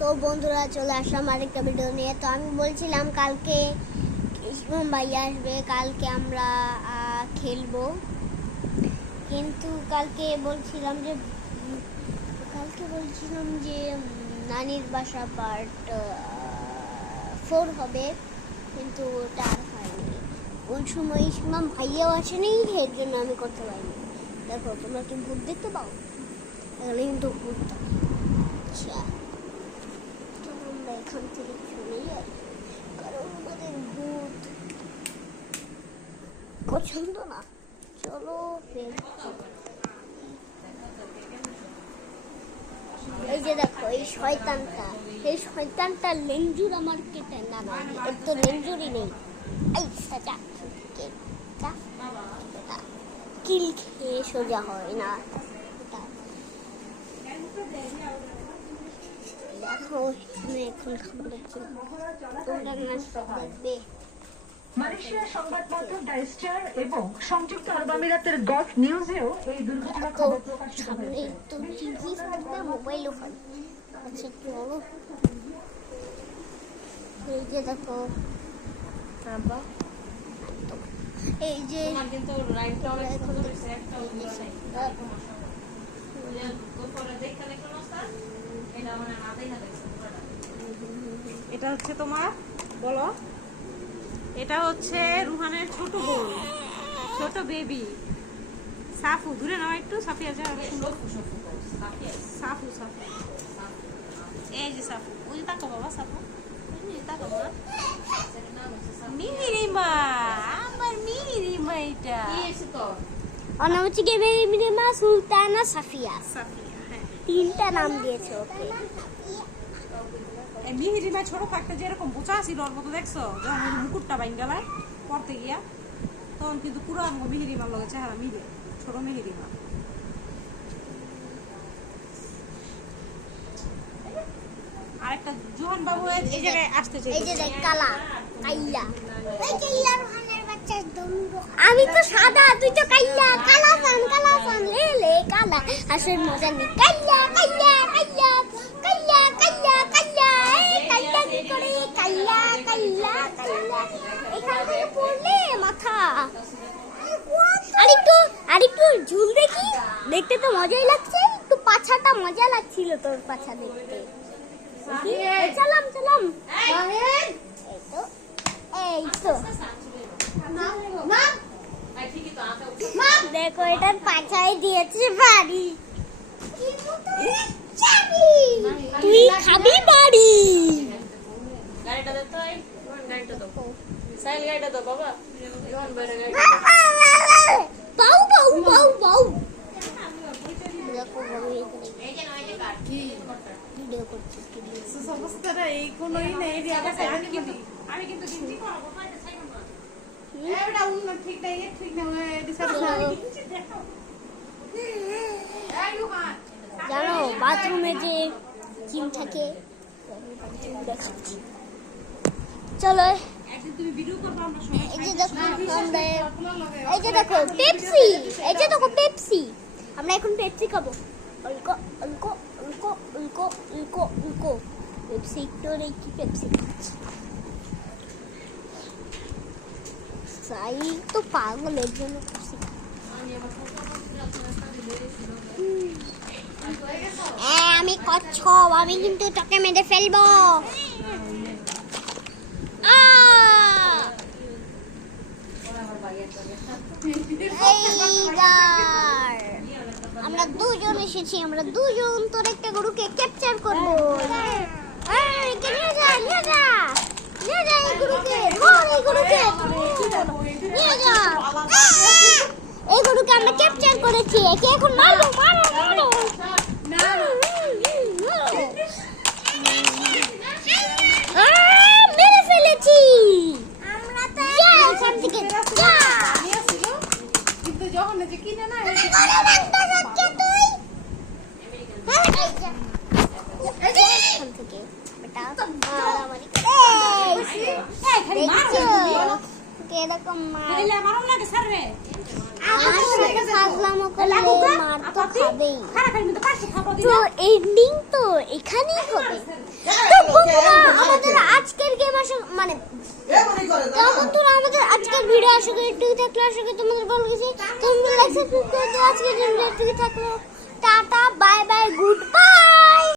তো বন্ধুরা চলে আসলাম আরেকটা ভিডিও নিয়ে। তো আমি বলছিলাম কালকে ইসমাম ভাই আসবে, কালকে আমরা খেলবো। কিন্তু কালকে বলছিলাম যে নানির বাসা পার্ট 4 হবে, কিন্তু ওটা আর হয়নি। ওই সময় ইসমাম ভাইয়াও আসেনি, এর জন্য আমি করতে পারিনি। দেখো তোমরা কি ভূত দেখতে পাও? তাহলে কিন্তু ভূত। আচ্ছা আমরা এখান থেকে চলে যাই, কারণ আমাদের ভূত পছন্দ না। চলো এই যে দেখো এই শয়তানটা লেঞ্জুর আমার কেটে না, এর তো লেঞ্জুরই নেই। এই সাজা কিল খেয়ে সোজা হয় না। দেখো এখন খাবার দেখবে। মালয়েশিয়ার সংবাদ মাধ্যম দ্য স্টার এবং সংযুক্ত আরব আমিরাতের গলফ নিউজেও এই দুর্ঘটনার খবর প্রকাশিত হয়েছে। তো টিভি থাকবে, মোবাইলও থাকবে। আচ্ছা চলো, এই যে দেখো এই যে এটা হচ্ছে তোমার বলো, এটা হচ্ছে রুহানের ছোট বোন, ছোট বেবি সাফু। দূরে নাও একটু, সাফিয়া যা। সাফু সাফু এই যে সাফু, ওই তাকো বাবা, সাফু তাকো বাবা। মিহিরিমা, আমার মিহিরিমা। এটা নাম হচ্ছে কি মিহিরিমা সুলতানা সাফিয়া। সাফিয়া, হ্যাঁ, 3টা নাম দিয়েছে ওকে। মিহিরিমা ছোট থাকতে যেরকম বোঝা ছিল ওর মতো, দেখছো যখন ওই মুকুটটা বাইন গেলায় পড়তে গিয়া, তখন কিন্তু পুরো আমার মিহিরিমার লগে চেহারা মিলে। ছোট মিহিরিমা। আরেকটা জোহান বাবু এই জায়গায় আসতে চাই। এই যে দেখ কালা কাইলা, ওই কাইলা রোহানের বাচ্চা দমরো। আমি তো সাদা, তুই তো কাইলা। কালা সান লে কালা। আসল মজা নেই। কাইলা কাইলা কাইলা কাইলা কাইলা কাইলা এই কাইলা কি করে? কাইলা কাইলা কাইলা এখান থেকে পড়লে মাথা। আরেকটু ঝুল দেখি, দেখতে তো মজাই লাগছে। একটু পাছাটা মজা লাগছিল, তোর পাছা দেখতে। চলাম এই তো দেখো এটার পাছায় দিয়েছে বাড়ি। তুই খাবি বাড়ি। বাউ বাউ বাউ বাউ। দেখো ভিডিও করছি। আমি কিন্তু জানো বাথরুমে যে চিম থাকে, চলো এই যে দেখো পেপসি, আমরা এখন পেপসি খাবো। উল্কো পেপসি একটু কি পেপসি খাচ্ছি। সাই তো পাগলের জন্য পেপসি। আমি কচ্ছপ, আমি কিন্তু তোকে মেরে ফেলবো। আমরা দুজন এসেছি, আমরা দুজন তোর একটা গরুকে ক্যাপচার করবো। নিয়ে যা এই গরুকে, নিয়ে যা। এই গরুকে আমরা ক্যাপচার করেছি, একে এখন মারো। মেরে ফেলেছি আমরা তো। এখান থেকে কিন্তু যখন কিনে না এরকম আমার সাথে ফাজলামো করলে মার তো খাবেই। খারাপ কিন্তু পাশে খাবো তো এন্ডিং তো এখানেই হবে। তো বন্ধুরা আমাদের আজকের গেম মানে তো বন্ধুরা আমাদের আজকের ভিডিও আশা করি একটু থাকলে আশা করি তোমাদের ভালো লেগেছে। তোমরা লাইক সাবস্ক্রাইব করে দাও। আজকের জন্য একটু থাকলো।